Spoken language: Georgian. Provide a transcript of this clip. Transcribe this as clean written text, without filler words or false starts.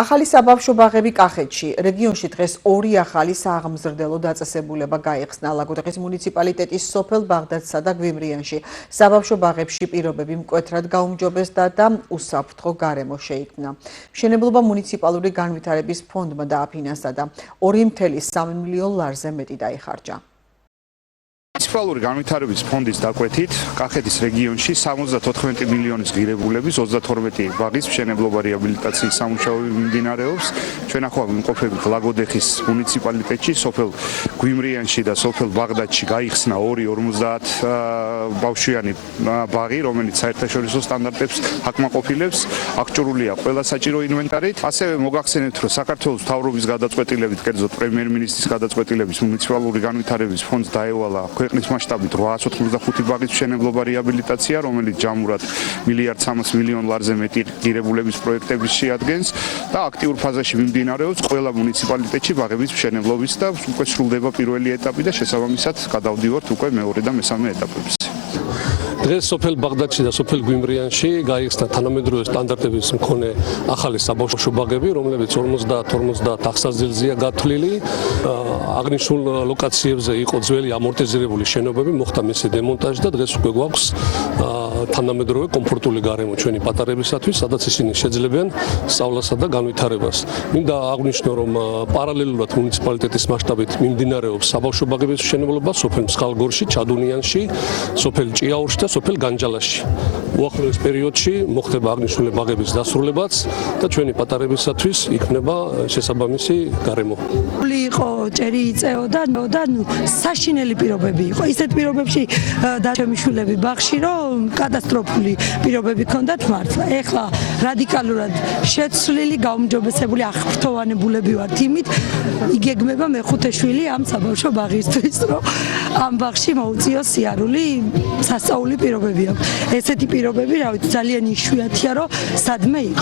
ახალი საბავშვო ბაღები კახეთში. რეგიონში დღეს ორი ახალი სააღმზრდელო დაწესებულება გაიხსნა ლაგოდეხის მუნიციპალიტეტის სოფელ ბაღდათსა და გვიმრიანში. საბავშვო ბაღებში პირობები მკვეთრად გაუმჯობესდა და უსაფრთხო გარემო შეიქმნა. მშენებლობა მუნიციპალური განვითარების ფონდმა დააფინანსა და 2,3 მილიონ ლარზე მეტი დაიხარჯა. მუნიციპალური განვითარების ფონდის დაკვეთით კახეთის რეგიონში 74 მილიონის ღირებულების 32 ბაღის მშენებლობა რეაბილიტაციის სამუშაოები მიმდინარეობს. ჩვენ ახლა ვიმყოფებით ლაგოდეხის მუნიციპალიტეტში, სოფელ გვიმრიანში და სოფელ ბაღდათში გაიხსნა 2,50 ბავშვიანი ბაღი, რომელიც საერთაშორისო სტანდარტებს აკმაყოფილებს. აღჭურვილია ყველა საჭირო ინვენტარით. ასევე მოგახსენებთ, რომ საქართველოს მთავრობის გადაწყვეტილებით, კერძოდ პრემიერ-მინისტრის გადაწყვეტილებით მუნიციპალური განვითარების ფონდს დაევალა ქვეყნის მასშტაბით 885 ბაღის მშენებლობა რეაბილიტაცია, რომელიც ჯამურად 1,3 მილიონ ლარზე მეტი ღირებულების პროექტების შეადგენს და აქტიურ ფაზაში მიმდინარეობს ყველა მუნიციპალიტეტში ბაღების მშენებლობის და უკვე სრულდება პირველი ეტაპი და შესაბამისად გადავდივართ უკვე მეორე და მესამე ეტაპებზე. დღეს სოფელ ბაღდათში და სოფელ გვიმრიანში გაიხსნა თანამედროვე სტანდარტების მქონე ახალი საბავშვო ბაღები, რომლებიც 50-50 აღსაზრდელზეა გათვლილი. აღნიშნულ ლოკაციებზე იყო ძველი ამორტიზირებული შენობები, მოხდა მისი დემონტაჟი და დღეს უკვე გვაქვს თანამედროვე კომფორტული გარემო ჩვენი პატარებისათვის, სადაც ისინი შეძლებიან სწავლასა და განვითარებას. მინდა აღვნიშნო, რომ პარალელურად მუნიციპალიტეტის მასშტაბით მიმდინარეობს საბავშვო ბაღების მშენებლობა სოფელ მსხალგორში, ჩადუნიანში, სოფელ ჭიაურში და სოფელ განჯალაში. უახლოეს პერიოდში მოხდება აღნიშნული ბაღების დასრულებაც და ჩვენი პატარებისათვის იქნება შესაბამისი გარემო. იყო ჭერი იწეოდა და საშინელი პირობები იყო. ისეთ პირობებში ჩემიშვილები ბაღში, რომ კატასტროფული პირობები ჰქონდათ მართლა. ეხლა რადიკალურად შეცვლილი, გაუმჯობესებული, აღფრთოვანებულები ვართ იმით, იგეგმება მეხუთე შვილი ამ საბავშვო ბაღისთვის, რომ ამ ბაღში მოუწიოს სიარული, სასწაული პირობები აქვს. ესეთი პირობები, რა ვიცი, ძალიან იშვიათია, რომ სადმე იყო.